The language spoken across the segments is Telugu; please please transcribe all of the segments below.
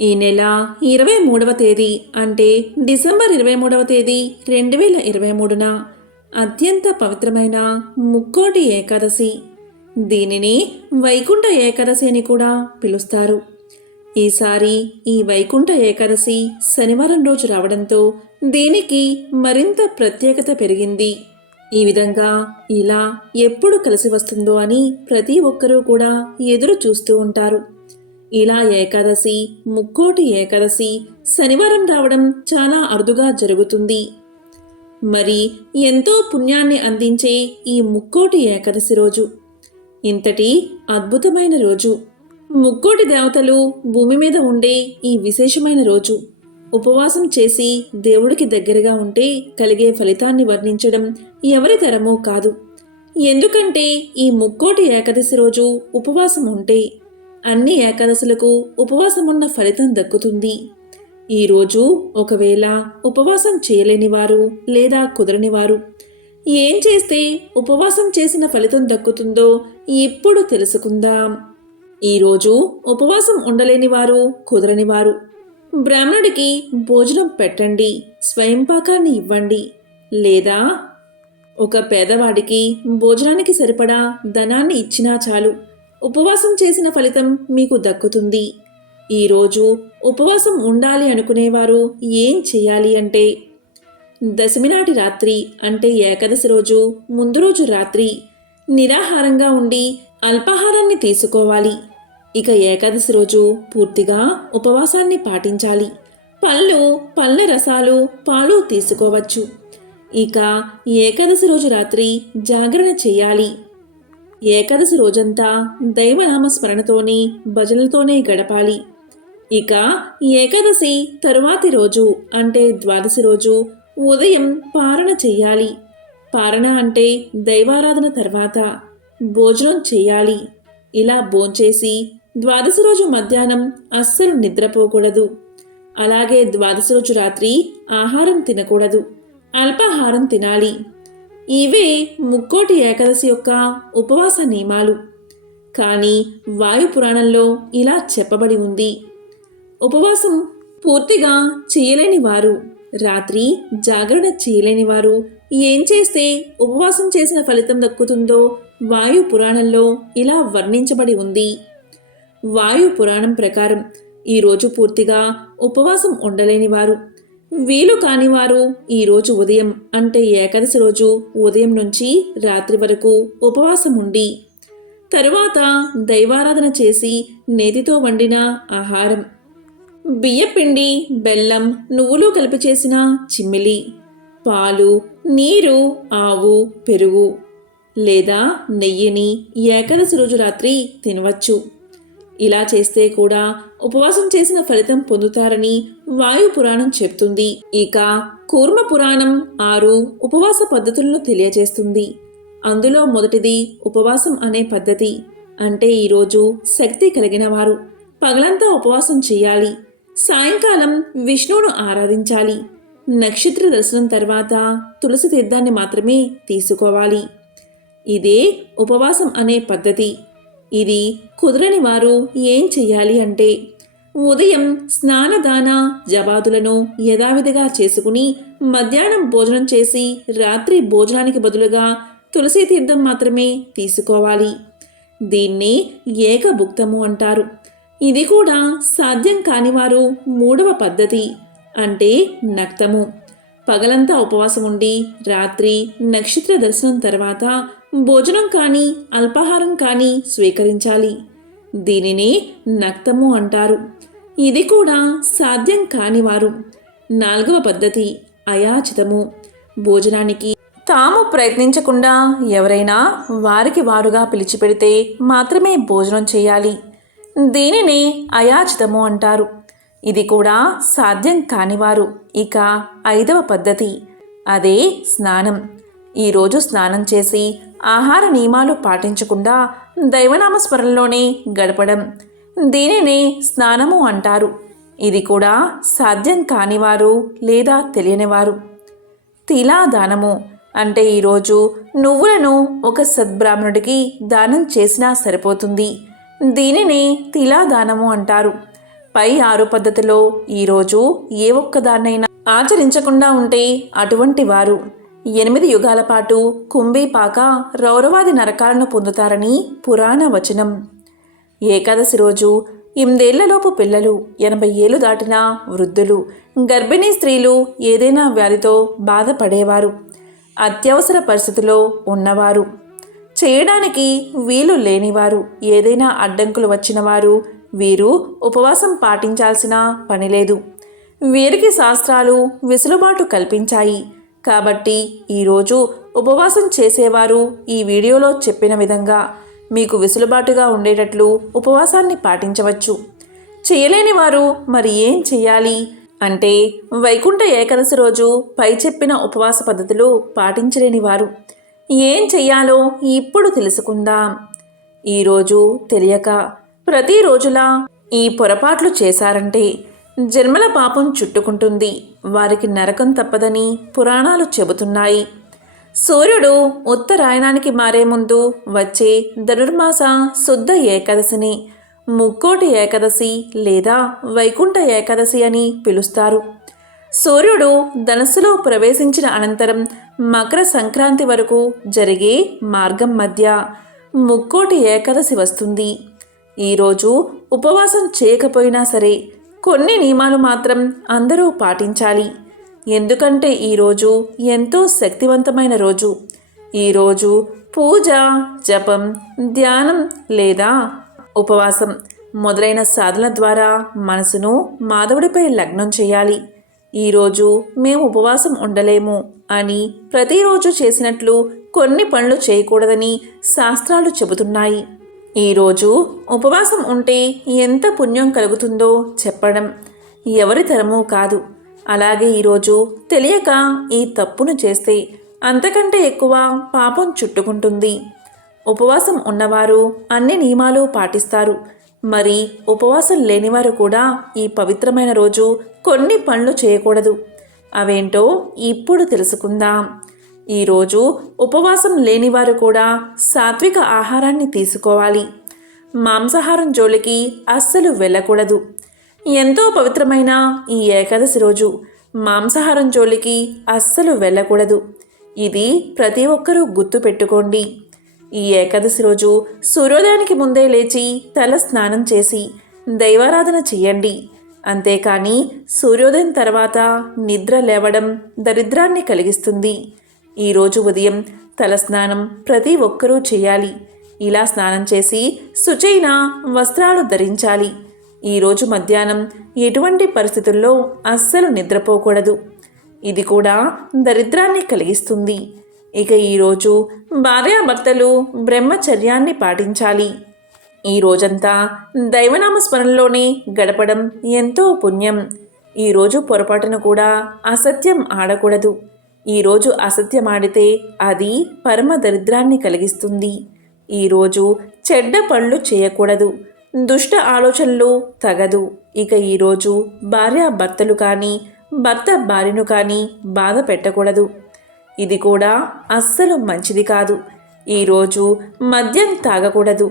ఈ నెల ఇరవై మూడవ తేదీ అంటే డిసెంబర్ ఇరవై మూడవ తేదీ రెండు వేల ఇరవై మూడున అత్యంత పవిత్రమైన ముక్కోటి ఏకాదశి. దీనిని వైకుంఠ ఏకాదశి అని కూడా పిలుస్తారు. ఈసారి ఈ వైకుంఠ ఏకాదశి శనివారం రోజు రావడంతో దీనికి మరింత ప్రత్యేకత పెరిగింది. ఈ విధంగా ఇలా ఎప్పుడు కలిసి వస్తుందో అని ప్రతి ఒక్కరూ కూడా ఎదురు చూస్తూ ఉంటారు. ఇలా ఏకాదశి ముక్కోటి ఏకాదశి శనివారం రావడం చాలా అరుదుగా జరుగుతుంది. మరి ఎంతో పుణ్యాన్ని అందించే ఈ ముక్కోటి ఏకాదశి రోజు? ఇంతటి అద్భుతమైన రోజు. ముక్కోటి దేవతలు భూమి మీద ఉండే ఈ విశేషమైన రోజు. ఉపవాసం చేసి దేవుడికి దగ్గరగా ఉంటే కలిగే ఫలితాన్ని వర్ణించడం ఎవరి తరమో కాదు. ఎందుకంటే ఈ ముక్కోటి ఏకాదశి రోజు ఉపవాసం ఉంటే అన్ని ఏకాదశులకు ఉపవాసం ఉన్న ఫలితం దక్కుతుంది. ఈరోజు ఒకవేళ ఉపవాసం చేయలేని వారు లేదా కుదరని వారు ఏం చేస్తే ఉపవాసం చేసిన ఫలితం దక్కుతుందో ఇప్పుడు తెలుసుకుందాం. ఈరోజు ఉపవాసం ఉండలేని వారు కుదరని వారు బ్రాహ్మణుడికి భోజనం పెట్టండి స్వయంపాకాన్ని ఇవ్వండి. లేదా ఒక పేదవాడికి భోజనానికి సరిపడా ధనాన్ని ఇచ్చినా చాలు. ఉపవాసం చేసిన ఫలితం మీకు దక్కుతుంది. ఈరోజు ఉపవాసం ఉండాలి అనుకునేవారు ఏం చేయాలి అంటే దశమి నాటి రాత్రి అంటే ఏకాదశి రోజు ముందు రోజు రాత్రి నిరాహారంగా ఉండి అల్పాహారాన్ని తీసుకోవాలి. ఇక ఏకాదశి రోజు పూర్తిగా ఉపవాసాన్ని పాటించాలి. పళ్ళు పళ్ళ రసాలు పాలు తీసుకోవచ్చు. ఇక ఏకాదశి రోజు రాత్రి జాగరణ చేయాలి. ఏకాదశి రోజంతా దైవనామ స్మరణతోనే భజనలతోనే గడపాలి. ఇక ఏకాదశి తరువాతి రోజు అంటే ద్వాదశి రోజు ఉదయం పారణ చెయ్యాలి. పారణ అంటే దైవారాధన తర్వాత భోజనం చేయాలి ఇలా భోంచేసి ద్వాదశి రోజు మధ్యాహ్నం అస్సలు నిద్రపోకూడదు. అలాగే ద్వాదశి రోజు రాత్రి ఆహారం తినకూడదు. అల్పాహారం తినాలి. ఇవే ముక్కోటి ఏకాదశి యొక్క ఉపవాస నియమాలు. కానీ వాయు పురాణంలో ఇలా చెప్పబడి ఉంది. ఉపవాసం పూర్తిగా చేయలేని వారు రాత్రి జాగరణ చేయలేని వారు ఏం చేస్తే ఉపవాసం చేసిన ఫలితం దక్కుతుందో వాయు పురాణంలో ఇలా వర్ణించబడి ఉంది. వాయు పురాణం ప్రకారం ఈరోజు పూర్తిగా ఉపవాసం ఉండలేని వారు వీలు కానివారు ఈరోజు ఉదయం అంటే ఏకాదశి రోజు ఉదయం నుంచి రాత్రి వరకు ఉపవాసం ఉండి తరువాత దైవారాధన చేసి నేతితో వండిన ఆహారం బియ్యపిండి బెల్లం నువ్వులు కలిపి చేసిన చిమ్మిలి పాలు నీరు ఆవు పెరుగు లేదా నెయ్యిని ఏకాదశి రోజు రాత్రి తినవచ్చు. ఇలా చేస్తే కూడా ఉపవాసం చేసిన ఫలితం పొందుతారని వాయు పురాణం చెప్తుంది. ఇక కూర్మ పురాణం ఆరు ఉపవాస పద్ధతులను తెలియజేస్తుంది. అందులో మొదటిది ఉపవాసం అనే పద్ధతి. అంటే ఈరోజు శక్తి కలిగిన వారు. పగలంతా ఉపవాసం చేయాలి. సాయంకాలం విష్ణువును ఆరాధించాలి. నక్షత్ర దర్శనం తర్వాత తులసి తీర్థాన్ని మాత్రమే తీసుకోవాలి. ఇదే ఉపవాసం అనే పద్ధతి. ఇది కుదరని వారు ఏం చెయ్యాలి అంటే ఉదయం స్నానదాన జవాదులను యథావిధిగా చేసుకుని మధ్యాహ్నం భోజనం చేసి రాత్రి భోజనానికి బదులుగా తులసి తీర్థం మాత్రమే తీసుకోవాలి. దీన్ని ఏకభుక్తము అంటారు. ఇది కూడా సాధ్యం కానివారు మూడవ పద్ధతి అంటే నక్తము. పగలంతా ఉపవాసం ఉండి రాత్రి నక్షత్ర దర్శనం తర్వాత భోజనం కానీ అల్పాహారం కానీ స్వీకరించాలి. దీనిని నక్తము అంటారు. ఇది కూడా సాధ్యం కానివారు నాలుగవ పద్ధతి అయాచితము. భోజనానికి తాము ప్రయత్నించకుండా ఎవరైనా వారికి వారుగా పిలిచిపెడితే మాత్రమే భోజనం చేయాలి. దీనిని అయాచితము అంటారు. ఇది కూడా సాధ్యం కానివారు ఇక ఐదవ పద్ధతి అదే స్నానం. ఈరోజు స్నానం చేసి ఆహార నియమాలు పాటించకుండా దైవనామస్మరణలోనే గడపడం. దీనినే స్నానము అంటారు. ఇది కూడా సాధ్యం కానివారు లేదా తెలియనివారు. తిలాదానము అంటే ఈరోజు నువ్వులను ఒక సద్బ్రాహ్మణుడికి దానం చేసినా సరిపోతుంది. దీనినే తిలాదానము అంటారు. పై ఆరు పద్ధతిలో ఈరోజు ఏ ఒక్కదాన్నైనా ఆచరించకుండా ఉంటే అటువంటి వారు. ఎనిమిది యుగాల పాటు కుంభీపాక రౌరవాది నరకాలను పొందుతారని పురాణ వచనం. ఏకాదశి రోజు ఎనిమిదేళ్ళలోపు పిల్లలు ఎనభై ఏళ్ళు దాటిన వృద్ధులు గర్భిణీ స్త్రీలు ఏదైనా వ్యాధితో బాధపడేవారు అత్యవసర పరిస్థితిలో ఉన్నవారు. చేయడానికి వీలు లేనివారు ఏదైనా అడ్డంకులు వచ్చినవారు వీరు ఉపవాసం పాటించాల్సిన పని లేదు. వీరికి శాస్త్రాలు వెసులుబాటు కల్పించాయి. కాబట్టి ఈరోజు ఉపవాసం చేసేవారు ఈ వీడియోలో చెప్పిన విధంగా మీకు వెసులుబాటుగా ఉండేటట్లు ఉపవాసాన్ని పాటించవచ్చు. చేయలేని వారు మరి ఏం చేయాలి? అంటే వైకుంఠ ఏకాదశి రోజు పై చెప్పిన ఉపవాస పద్ధతులు పాటించలేని వారు. ఏం చెయ్యాలో ఇప్పుడు తెలుసుకుందాం. ఈరోజు తెలియక ప్రతిరోజులా ఈ పొరపాట్లు చేశారంటే జన్మల పాపం చుట్టుకుంటుంది. వారికి నరకం తప్పదని పురాణాలు చెబుతున్నాయి. సూర్యుడు ఉత్తరాయణానికి మారే ముందు వచ్చే ధనుర్మాస శుద్ధ ఏకాదశిని ముక్కోటి ఏకాదశి లేదా వైకుంఠ ఏకాదశి అని పిలుస్తారు. సూర్యుడు ధనస్సులో ప్రవేశించిన అనంతరం మకర సంక్రాంతి వరకు జరిగే మార్గం మధ్య ముక్కోటి ఏకాదశి వస్తుంది. ఈరోజు ఉపవాసం చేయకపోయినా సరే కొన్ని నియమాలు మాత్రం అందరూ పాటించాలి. ఎందుకంటే ఈరోజు ఎంతో శక్తివంతమైన రోజు. ఈరోజు పూజ జపం ధ్యానం లేదా ఉపవాసం మొదలైన సాధన ద్వారా మనసును మాధవుడిపై లగ్నం చేయాలి. ఈరోజు మేము ఉపవాసం ఉండలేము అని ప్రతిరోజు చేసినట్లు కొన్ని పనులు చేయకూడదని శాస్త్రాలు చెబుతున్నాయి. ఈరోజు ఉపవాసం ఉంటే ఎంత పుణ్యం కలుగుతుందో చెప్పడం ఎవరి తరమూ కాదు. అలాగే ఈరోజు తెలియక ఈ తప్పును చేస్తే అంతకంటే ఎక్కువ పాపం చుట్టుకుంటుంది. ఉపవాసం ఉన్నవారు అన్ని నియమాలు పాటిస్తారు. మరి ఉపవాసం లేనివారు కూడా ఈ పవిత్రమైన రోజు కొన్ని పనులు చేయకూడదు. అవేంటో ఇప్పుడు తెలుసుకుందాం. ఈరోజు ఉపవాసం లేనివారు కూడా సాత్విక ఆహారాన్ని తీసుకోవాలి. మాంసాహారం జోలికి అస్సలు వెళ్ళకూడదు. ఎంతో పవిత్రమైన ఈ ఏకాదశి రోజు మాంసాహారం జోలికి అస్సలు వెళ్ళకూడదు. ఇది ప్రతి ఒక్కరూ గుర్తుపెట్టుకోండి ఈ ఏకాదశి రోజు సూర్యోదయానికి ముందే లేచి తల స్నానం చేసి దైవారాధన చెయ్యండి అంతేకాని సూర్యోదయం తర్వాత నిద్ర లేవడం దరిద్రాన్ని కలిగిస్తుంది. ఈరోజు ఉదయం తలస్నానం ప్రతి ఒక్కరూ చేయాలి. ఇలా స్నానం చేసి శుచైన వస్త్రాలు ధరించాలి. ఈరోజు మధ్యాహ్నం ఎటువంటి పరిస్థితుల్లో అస్సలు నిద్రపోకూడదు. ఇది కూడా దరిద్రాన్ని కలిగిస్తుంది. ఇక ఈరోజు భార్యాభర్తలు బ్రహ్మచర్యాన్ని పాటించాలి. ఈ రోజంతా దైవనామ స్మరణలోనే గడపడం ఎంతో పుణ్యం. ఈరోజు పొరపాటున కూడా అసత్యం ఆడకూడదు. ఈరోజు అసత్యమాడితే అది పరమ దరిద్రాన్ని కలిగిస్తుంది. ఈరోజు చెడ్డ పనులు చేయకూడదు. దుష్ట ఆలోచనలు తగదు. ఇక ఈరోజు భార్య భర్తలు కానీ భర్త భార్యను కానీ బాధ పెట్టకూడదు. ఇది కూడా అస్సలు మంచిది కాదు. ఈరోజు మద్యం తాగకూడదు.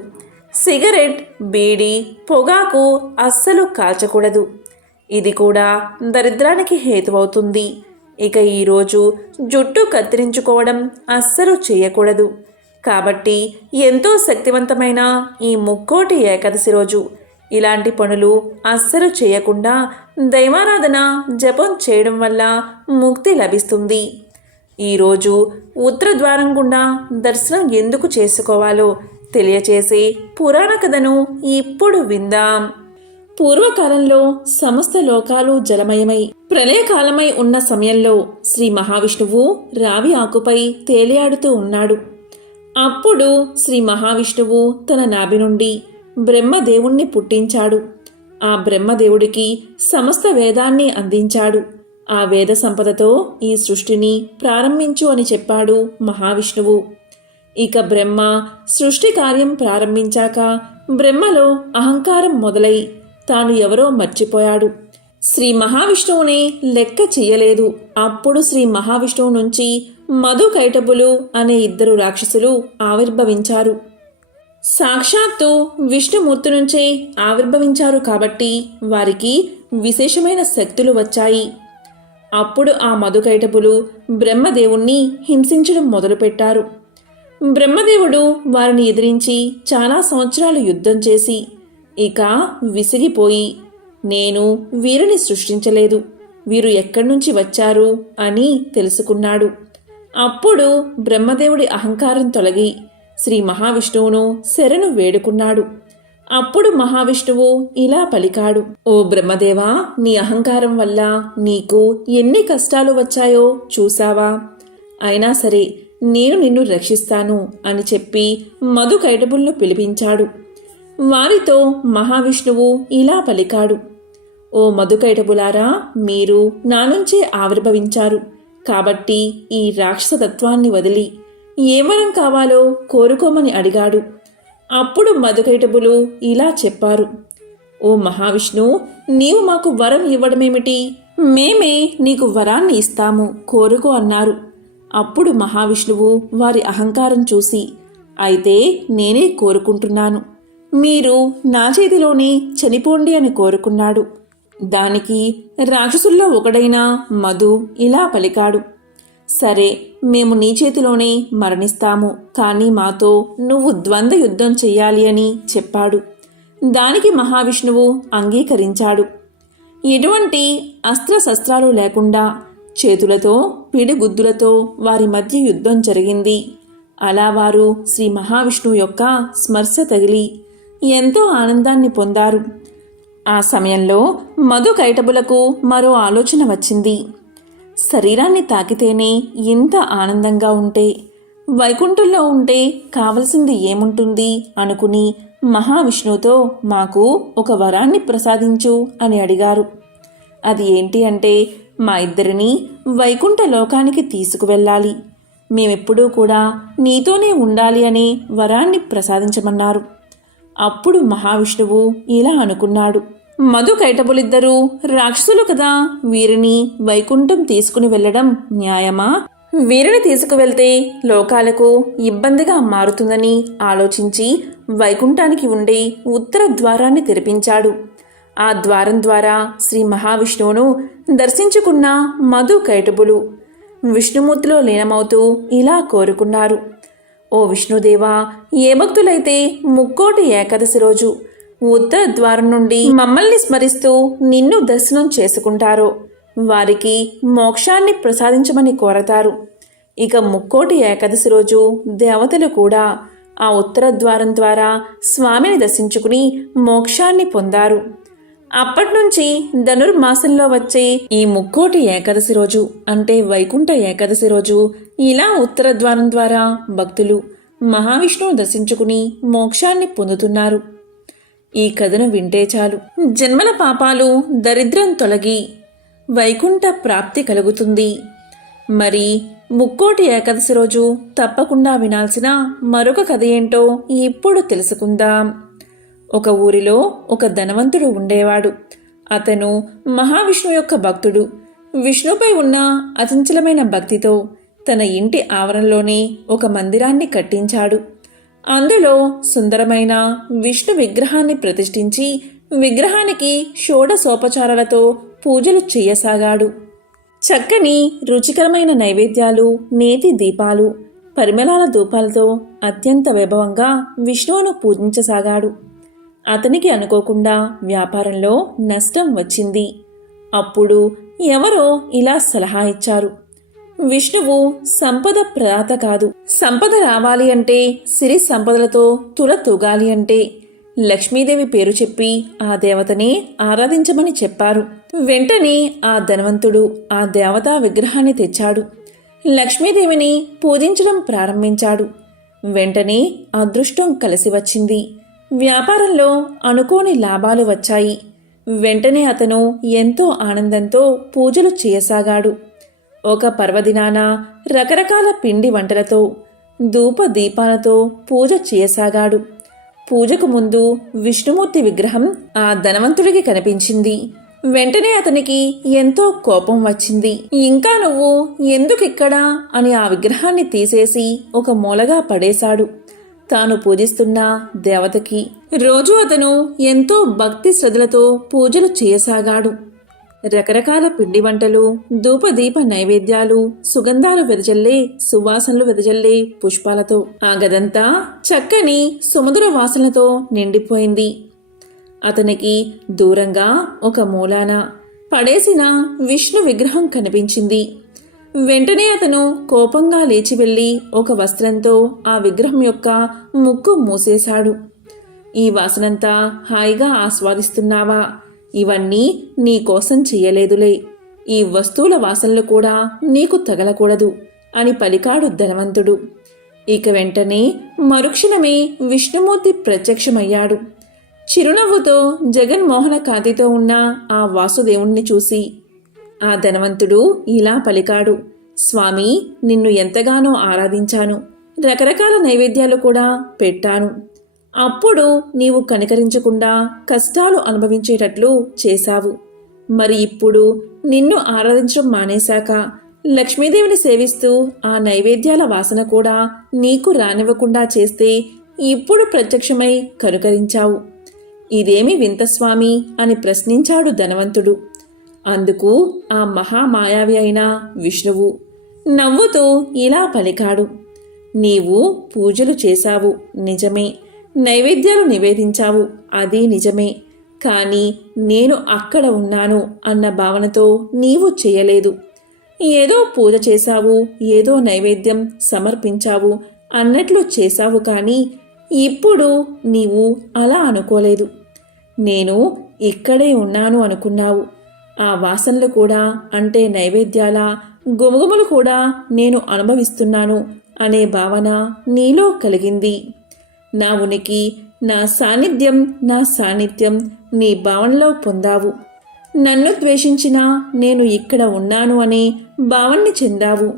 సిగరెట్ బీడి పొగాకు అస్సలు కాల్చకూడదు. ఇది కూడా దరిద్రానికి హేతువవుతుంది. ఇక ఈరోజు జుట్టు కత్తిరించుకోవడం అస్సలు చేయకూడదు. కాబట్టి ఎంతో శక్తివంతమైన ఈ ముక్కోటి ఏకాదశి రోజు. ఇలాంటి పనులు అస్సలు చేయకుండా దైవారాధన జపం చేయడం వల్ల ముక్తి లభిస్తుంది. ఈరోజు ఉత్తర ద్వారం గుండా దర్శనం ఎందుకు చేసుకోవాలో తెలియచేసే పురాణ కథను ఇప్పుడు విందాం. పూర్వకాలంలో సమస్త లోకాలు జలమయమై ప్రళయకాలమై ఉన్న సమయంలో శ్రీ మహావిష్ణువు రావి ఆకుపై తేలియాడుతూ ఉన్నాడు. అప్పుడు శ్రీ మహావిష్ణువు తన నాభి నుండి బ్రహ్మదేవుణ్ణి పుట్టించాడు. ఆ బ్రహ్మదేవుడికి సమస్త వేదాన్ని అందించాడు. ఆ వేద సంపదతో ఈ సృష్టిని ప్రారంభించు అని చెప్పాడు మహావిష్ణువు. ఇక బ్రహ్మ సృష్టి కార్యం ప్రారంభించాక బ్రహ్మలో అహంకారం మొదలై తాను ఎవరో మర్చిపోయాడు. శ్రీ మహావిష్ణువుని లెక్క చెయ్యలేదు. అప్పుడు శ్రీ మహావిష్ణువు నుంచి మధు కైటబులు అనే ఇద్దరు రాక్షసులు ఆవిర్భవించారు. సాక్షాత్తు విష్ణుమూర్తి నుంచే ఆవిర్భవించారు కాబట్టి వారికి విశేషమైన శక్తులు వచ్చాయి. అప్పుడు ఆ మధుకైటపులు బ్రహ్మదేవుణ్ణి హింసించడం మొదలుపెట్టారు. బ్రహ్మదేవుడు వారిని ఎదిరించి చాలా సంవత్సరాలు యుద్ధం చేసి ఇక విసిగిపోయి నేను వీరిని సృష్టించలేదు. వీరు ఎక్కడి నుంచి వచ్చారు? అని తెలుసుకున్నాడు. అప్పుడు బ్రహ్మదేవుడి అహంకారం తొలగి శ్రీ మహావిష్ణువును శరణు వేడుకున్నాడు. అప్పుడు మహావిష్ణువు ఇలా పలికాడు ఓ బ్రహ్మదేవా నీ అహంకారం వల్ల నీకు ఎన్ని కష్టాలు వచ్చాయో చూసావా అయినా సరే నేను నిన్ను రక్షిస్తాను అని చెప్పి మధు కైటబుల్ను పిలిపించాడు. వారితో మహావిష్ణువు ఇలా పలికాడు. ఓ మధుకైటబులారా మీరు నా నుంచే ఆవిర్భవించారు. కాబట్టి ఈ రాక్షసతత్వాన్ని వదిలి ఏ వరం కావాలో కోరుకోమని అడిగాడు. అప్పుడు మధుకైటబులు ఇలా చెప్పారు. ఓ మహావిష్ణు నీవు మాకు వరం ఇవ్వడమేమిటి? మేమే నీకు వరాన్ని ఇస్తాము కోరుకో అన్నారు. అప్పుడు మహావిష్ణువు వారి అహంకారం చూసి అయితే నేనే కోరుకుంటున్నాను. మీరు నా చేతిలోనే చనిపోండి అని కోరుకున్నాడు. దానికి రాక్షసుల్లో ఒకడైన మధు ఇలా పలికాడు. సరే మేము నీ చేతిలోనే మరణిస్తాము కానీ మాతో నువ్వు ద్వంద్వ యుద్ధం చెయ్యాలి అని చెప్పాడు. దానికి మహావిష్ణువు అంగీకరించాడు. ఎటువంటి అస్త్రశస్త్రాలు లేకుండా చేతులతో పిడిగుద్దులతో వారి మధ్య యుద్ధం జరిగింది. అలా వారు శ్రీ మహావిష్ణువు యొక్క స్మర్శ తగిలి ఎంతో ఆనందాన్ని పొందారు. ఆ సమయంలో మధు కైటబులకు మరో ఆలోచన వచ్చింది. శరీరాన్ని తాకితేనే ఇంత ఆనందంగా ఉంటే వైకుంఠంలో ఉంటే కావలసింది ఏముంటుంది అనుకుని మహావిష్ణువుతో మాకు ఒక వరాన్ని ప్రసాదించు అని అడిగారు. అది ఏంటి అంటే మా ఇద్దరిని వైకుంఠ లోకానికి తీసుకువెళ్ళాలి. మేమెప్పుడూ కూడా నీతోనే ఉండాలి అనే వరాన్ని ప్రసాదించమన్నారు. అప్పుడు మహావిష్ణువు ఇలా అనుకున్నాడు. మధు కైటబులిద్దరూ రాక్షసులు కదా వీరిని వైకుంఠం తీసుకుని వెళ్ళడం న్యాయమా? వీరిని తీసుకువెళ్తే లోకాలకు ఇబ్బందిగా మారుతుందని ఆలోచించి వైకుంఠానికి ఉండే ఉత్తర ద్వారాన్ని తెరిపించాడు. ఆ ద్వారం ద్వారా శ్రీ మహావిష్ణువును దర్శించుకున్న మధు కైటబులు విష్ణుమూర్తిలో లీనమవుతూ ఇలా కోరుకున్నారు. ఓ విష్ణుదేవా ఏ భక్తులైతే ముక్కోటి ఏకాదశి రోజు ఉత్తర ద్వారం నుండి మమ్మల్ని స్మరిస్తూ నిన్ను దర్శనం చేసుకుంటారో వారికి మోక్షాన్ని ప్రసాదించమని కోరతారు. ఇక ముక్కోటి ఏకాదశి రోజు దేవతలు కూడా ఆ ఉత్తర ద్వారం ద్వారా స్వామిని దర్శించుకుని మోక్షాన్ని పొందారు. అప్పటి నుంచి ధనుర్మాసంలో వచ్చే ఈ ముక్కోటి ఏకాదశి రోజు అంటే వైకుంఠ ఏకాదశి రోజు ఇలా ఉత్తర ద్వారం ద్వారా భక్తులు మహావిష్ణువు దర్శించుకుని మోక్షాన్ని పొందుతున్నారు. ఈ కథను వింటే చాలు. జన్మల పాపాలు దరిద్రం తొలగి వైకుంఠ ప్రాప్తి కలుగుతుంది. మరి ముక్కోటి ఏకాదశి రోజు తప్పకుండా వినాల్సిన మరొక కథ ఏంటో ఇప్పుడు తెలుసుకుందాం. ఒక ఊరిలో ఒక ధనవంతుడు ఉండేవాడు. అతను మహావిష్ణువు యొక్క భక్తుడు. విష్ణుపై ఉన్న అచంచలమైన భక్తితో తన ఇంటి ఆవరణలోనే ఒక మందిరాన్ని కట్టించాడు. అందులో సుందరమైన విష్ణు విగ్రహాన్ని ప్రతిష్ఠించి విగ్రహానికి షోడసోపచారాలతో పూజలు చేయసాగాడు. చక్కని రుచికరమైన నైవేద్యాలు నేతి దీపాలు పరిమళాల ధూపాలతో అత్యంత వైభవంగా విష్ణువును పూజించసాగాడు. అతనికి అనుకోకుండా వ్యాపారంలో నష్టం వచ్చింది. అప్పుడు ఎవరో ఇలా సలహా ఇచ్చారు. విష్ణువు సంపద ప్రదాత కాదు. సంపద రావాలి అంటే సిరి సంపదలతో తుల తూగాలి అంటే లక్ష్మీదేవి పేరు చెప్పి ఆ దేవతని ఆరాధించమని చెప్పారు. వెంటనే ఆ ధనవంతుడు ఆ దేవతా విగ్రహాన్ని తెచ్చాడు. లక్ష్మీదేవిని పూజించడం ప్రారంభించాడు. వెంటనే అదృష్టం కలిసి వచ్చింది. వ్యాపారంలో అనుకోని లాభాలు వచ్చాయి. వెంటనే అతను ఎంతో ఆనందంతో పూజలు చేయసాగాడు. ఒక పర్వదినాన రకరకాల పిండి వంటలతో ధూప దీపాలతో పూజ చేయసాగాడు. పూజకు ముందు విష్ణుమూర్తి విగ్రహం ఆ ధనవంతుడికి కనిపించింది. వెంటనే అతనికి ఎంతో కోపం వచ్చింది. ఇంకా నువ్వు ఎందుకిక్కడా? అని ఆ విగ్రహాన్ని తీసేసి ఒక మూలగా పడేశాడు. తాను పూజిస్తున్న దేవతకి. రోజు అతను ఎంతో భక్తి శ్రద్ధలతో పూజలు చేయసాగాడు. రకరకాల పిండి వంటలు ధూపదీప నైవేద్యాలు సుగంధాలు వెదజల్లే సువాసనలు వెదజల్లే పుష్పాలతో. ఆ గదంతా చక్కని సుమధుర వాసనలతో నిండిపోయింది. అతనికి దూరంగా ఒక మూలాన పడేసిన విష్ణు విగ్రహం కనిపించింది. వెంటనే అతను కోపంగా లేచి వెళ్ళి ఒక వస్త్రంతో ఆ విగ్రహం యొక్క ముక్కు మూసేశాడు. ఈ వాసనంతా హాయిగా ఆస్వాదిస్తున్నావా? ఇవన్నీ నీ కోసం చెయ్యలేదులే ఈ వస్తువుల వాసనలు కూడా నీకు తగలకూడదు అని పలికాడు ధనవంతుడు. ఇక వెంటనే మరుక్షణమే విష్ణుమూర్తి ప్రత్యక్షమయ్యాడు. చిరునవ్వుతో జగన్మోహన కాంతితో ఉన్న ఆ వాసుదేవుణ్ణి చూసి ఆ ధనవంతుడు ఇలా పలికాడు స్వామి నిన్ను ఎంతగానో ఆరాధించాను. రకరకాల నైవేద్యాలు కూడా పెట్టాను. అప్పుడు నీవు కనికరించకుండా కష్టాలు అనుభవించేటట్లు చేశావు. మరి ఇప్పుడు నిన్ను ఆరాధించడం మానేశాక లక్ష్మీదేవిని సేవిస్తూ ఆ నైవేద్యాల వాసన కూడా నీకు రానివ్వకుండా చేస్తే ఇప్పుడు ప్రత్యక్షమై కనుకరించావు. ఇదేమి వింత స్వామి అని ప్రశ్నించాడు ధనవంతుడు. అందుకు ఆ మహామాయావి అయిన విష్ణువు నవ్వుతూ ఇలా పలికాడు. నీవు పూజలు చేశావు నిజమే. నైవేద్యాలు నివేదించావు అది నిజమే. కానీ నేను అక్కడ ఉన్నాను అన్న భావనతో నీవు చేయలేదు. ఏదో పూజ చేశావు ఏదో నైవేద్యం సమర్పించావు అన్నట్లు చేశావు కానీ ఇప్పుడు నీవు అలా అనుకోలేదు. నేను ఇక్కడే ఉన్నాను అనుకున్నావు. ఆ వాసనలు కూడా అంటే నైవేద్యాల గుమగుమలు కూడా నేను అనుభవిస్తున్నాను అనే భావన నీలో కలిగింది. నా ఉనికి నా సాన్నిధ్యం నా సాన్నిధ్యం నీ భావనలో పొందావు. నన్ను ద్వేషించినా నేను ఇక్కడ ఉన్నాను అనే భావన్ని చెందావు.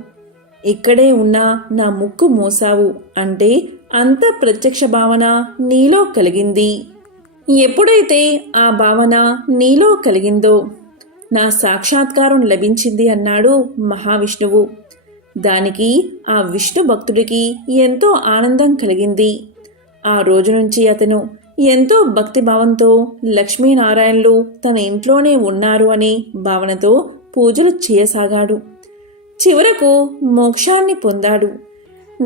ఇక్కడే ఉన్న నా ముక్కు మోసావు అంటే అంత ప్రత్యక్ష భావన నీలో కలిగింది. ఎప్పుడైతే ఆ భావన నీలో కలిగిందో నా సాక్షాత్కారం లభించింది అన్నాడు మహావిష్ణువు. దానికి ఆ విష్ణు భక్తుడికి ఎంతో ఆనందం కలిగింది. ఆ రోజు నుంచి అతను ఎంతో భక్తిభావంతో లక్ష్మీనారాయణలు తన ఇంట్లోనే ఉన్నారు అనే భావనతో పూజలు చేయసాగాడు. చివరకు మోక్షాన్ని పొందాడు.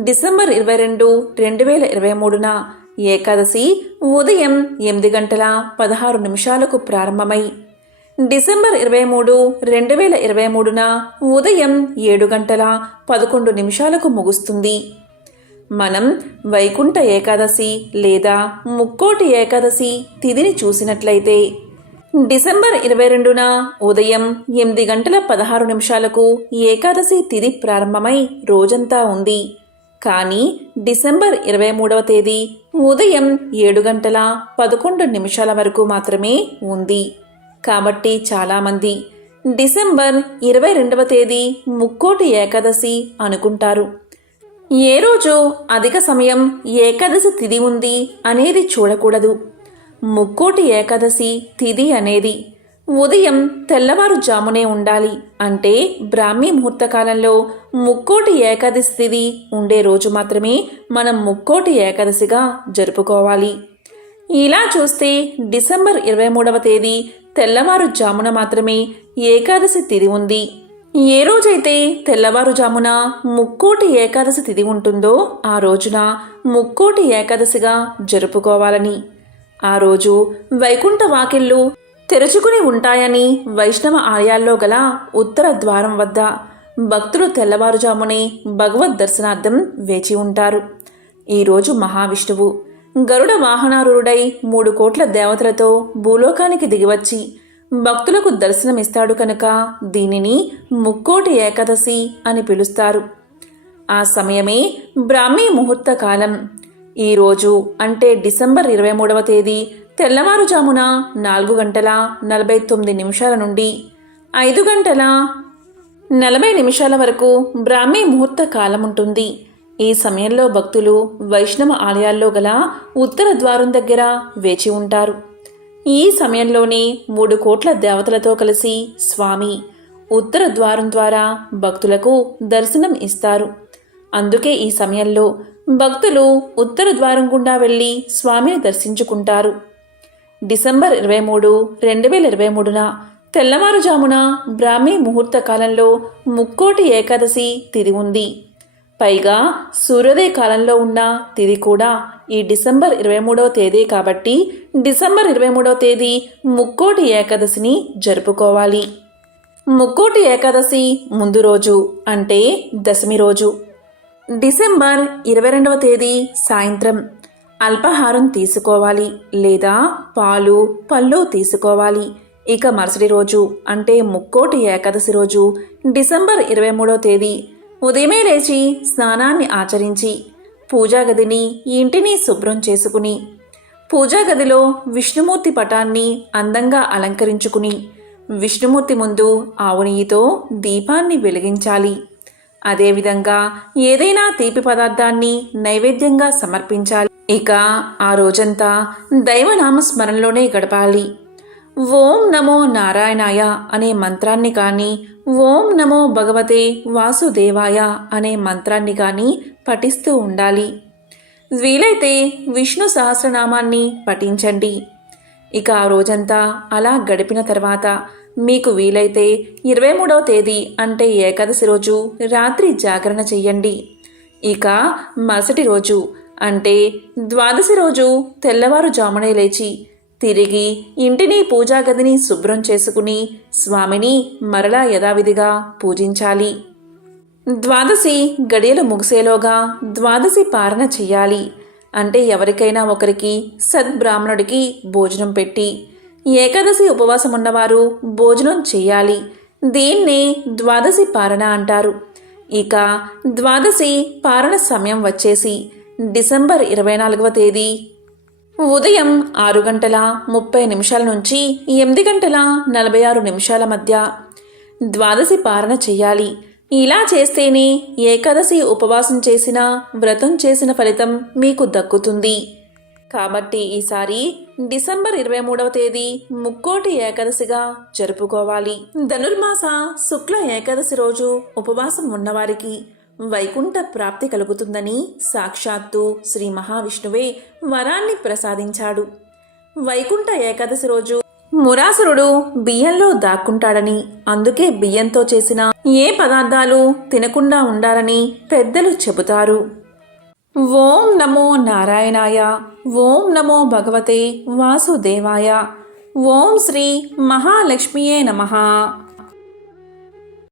డిసెంబర్ ఇరవై రెండు రెండు వేల ఇరవై మూడున ఏకాదశి ఉదయం ఎనిమిది గంటల పదహారు నిమిషాలకు ప్రారంభమై డిసెంబర్ ఇరవై మూడు రెండు వేల ఇరవై మూడున ఉదయం ఏడు గంటల పదకొండు నిమిషాలకు ముగుస్తుంది. మనం వైకుంఠ ఏకాదశి లేదా ముక్కోటి ఏకాదశి తిథిని చూసినట్లయితే డిసెంబర్ ఇరవై రెండున ఉదయం ఎనిమిది గంటల పదహారు నిమిషాలకు ఏకాదశి తిథి ప్రారంభమై రోజంతా ఉంది. కానీ డిసెంబర్ ఇరవై మూడవ తేదీ ఉదయం ఏడు గంటల పదకొండు నిమిషాల వరకు మాత్రమే ఉంది. కాబట్టి చాలామంది డిసెంబర్ ఇరవై రెండవ తేదీ ముక్కోటి ఏకాదశి అనుకుంటారు. ఏ రోజు అధిక సమయం ఏకాదశి తిథి ఉంది అనేది చూడకూడదు. ముక్కోటి ఏకాదశి తిథి అనేది ఉదయం తెల్లవారుజామునే ఉండాలి అంటే బ్రాహ్మీ ముహూర్త కాలంలో ముక్కోటి ఏకాదశి తిథి ఉండే రోజు మాత్రమే మనం ముక్కోటి ఏకాదశిగా జరుపుకోవాలి. ఇలా చూస్తే డిసెంబర్ ఇరవై మూడవ తేదీ తెల్లవారుజామున మాత్రమే ఏకాదశి తిథి ఉంది. ఏ రోజైతే తెల్లవారుజామున ముక్కోటి ఏకాదశి తిథి ఉంటుందో ఆ రోజున ముక్కోటి ఏకాదశిగా జరుపుకోవాలని. ఆ రోజు వైకుంఠ వాకిళ్ళు తెరుచుకుని ఉంటాయని వైష్ణవ ఆలయాల్లో గల ఉత్తర ద్వారం వద్ద భక్తులు తెల్లవారుజామునే భగవద్ దర్శనార్థం వేచి ఉంటారు. ఈరోజు మహావిష్ణువు గరుడ వాహనారుడై మూడు కోట్ల దేవతలతో భూలోకానికి దిగివచ్చి భక్తులకు దర్శనమిస్తాడు కనుక దీనిని ముక్కోటి ఏకాదశి అని పిలుస్తారు. ఆ సమయమే బ్రాహ్మీ ముహూర్త కాలం. ఈరోజు అంటే డిసెంబర్ ఇరవై మూడవ తేదీ తెల్లవారుజామున నాలుగు గంటల నలభై తొమ్మిది నిమిషాల నుండి ఐదు గంటల నలభై నిమిషాల వరకు బ్రాహ్మీ ముహూర్త కాలం ఉంటుంది ఈ సమయంలో భక్తులు వైష్ణవ ఆలయాల్లో గల ఉత్తర ద్వారం దగ్గర వేచి ఉంటారు. ఈ సమయంలోనే మూడు కోట్ల దేవతలతో కలిసి స్వామి ఉత్తర ద్వారం ద్వారా భక్తులకు దర్శనం ఇస్తారు. అందుకే ఈ సమయంలో భక్తులు ఉత్తర ద్వారం గుండా వెళ్ళి స్వామిని దర్శించుకుంటారు. డిసెంబర్ ఇరవై మూడు రెండు వేల ఇరవై మూడున తెల్లవారుజామున బ్రాహ్మీ ముహూర్త కాలంలో ముక్కోటి ఏకాదశి తిది ఉంది. పైగా సూర్యోదయ కాలంలో ఉన్న తిది కూడా ఈ డిసెంబర్ ఇరవై మూడవ తేదీ కాబట్టి డిసెంబర్ ఇరవై మూడవ తేదీ ముక్కోటి ఏకాదశిని జరుపుకోవాలి. ముక్కోటి ఏకాదశి ముందు రోజు అంటే దశమి రోజు. డిసెంబర్ ఇరవై రెండవ తేదీ సాయంత్రం. అల్పాహారం తీసుకోవాలి లేదా పాలు పళ్ళు తీసుకోవాలి. ఇక మరుసటి రోజు అంటే ముక్కోటి ఏకాదశి రోజు డిసెంబర్ ఇరవై మూడవ తేదీ ఉదయమే లేచి స్నానాన్ని ఆచరించి పూజా గదిని ఇంటిని శుభ్రం చేసుకుని పూజా గదిలో విష్ణుమూర్తి పటాన్ని అందంగా అలంకరించుకుని విష్ణుమూర్తి ముందు ఆవునియ్యితో దీపాన్ని వెలిగించాలి. అదేవిధంగా ఏదైనా తీపి పదార్థాన్ని నైవేద్యంగా సమర్పించాలి. ఇక ఆ రోజంతా దైవనామస్మరణలోనే గడపాలి. ఓం నమో నారాయణాయ అనే మంత్రాన్ని కానీ ఓం నమో భగవతే వాసుదేవాయ అనే మంత్రాన్ని కానీ పఠిస్తూ ఉండాలి. వీలైతే విష్ణు సహస్రనామాన్ని పఠించండి. ఇక ఆ రోజంతా అలా గడిపిన తర్వాత మీకు వీలైతే ఇరవై మూడవ తేదీ అంటే ఏకాదశి రోజు రాత్రి జాగరణ చెయ్యండి. ఇక మరుసటి రోజు అంటే ద్వాదశి రోజు తెల్లవారుజామునే లేచి తిరిగి ఇంటిని పూజాగదిని శుభ్రం చేసుకుని స్వామిని మరలా యథావిధిగా పూజించాలి. ద్వాదశి గడియలు ముగిసేలోగా ద్వాదశి పారణ చెయ్యాలి. అంటే ఎవరికైనా ఒకరికి సద్బ్రాహ్మణుడికి భోజనం పెట్టి ఏకాదశి ఉపవాసం ఉన్నవారు భోజనం చేయాలి దీన్నే ద్వాదశి పారణ అంటారు. ఇక ద్వాదశి పారణ సమయం వచ్చేసి డిసెంబర్ ఇరవై నాలుగవ తేదీ ఉదయం ఆరు గంటల ముప్పై నిమిషాల నుంచి ఎనిమిది గంటల నలభై ఆరు నిమిషాల మధ్య ద్వాదశి పారణ చెయ్యాలి ఇలా చేస్తేనే ఏకాదశి ఉపవాసం చేసిన వ్రతం చేసిన ఫలితం మీకు దక్కుతుంది. కాబట్టి ఈసారి డిసెంబర్ ఇరవై మూడవ తేదీ ముక్కోటి ఏకాదశిగా జరుపుకోవాలి. ధనుర్మాస శుక్ల ఏకాదశి రోజు ఉపవాసం ఉన్నవారికి వైకుంఠ ప్రాప్తి కలుగుతుందని సాక్షాత్తు శ్రీ మహావిష్ణువే వరాన్ని ప్రసాదించాడు. వైకుంఠ ఏకాదశి రోజు మురాసురుడు బియ్యంలో దాక్కుంటాడని అందుకే బియ్యంతో చేసిన ఏ పదార్థాలు తినకుండా ఉండాలని పెద్దలు చెబుతారు. ఓం నమో నారాయణాయ ఓం నమో భగవతే వాసుదేవాయ ఓం శ్రీ మహాలక్ష్మియే నమః.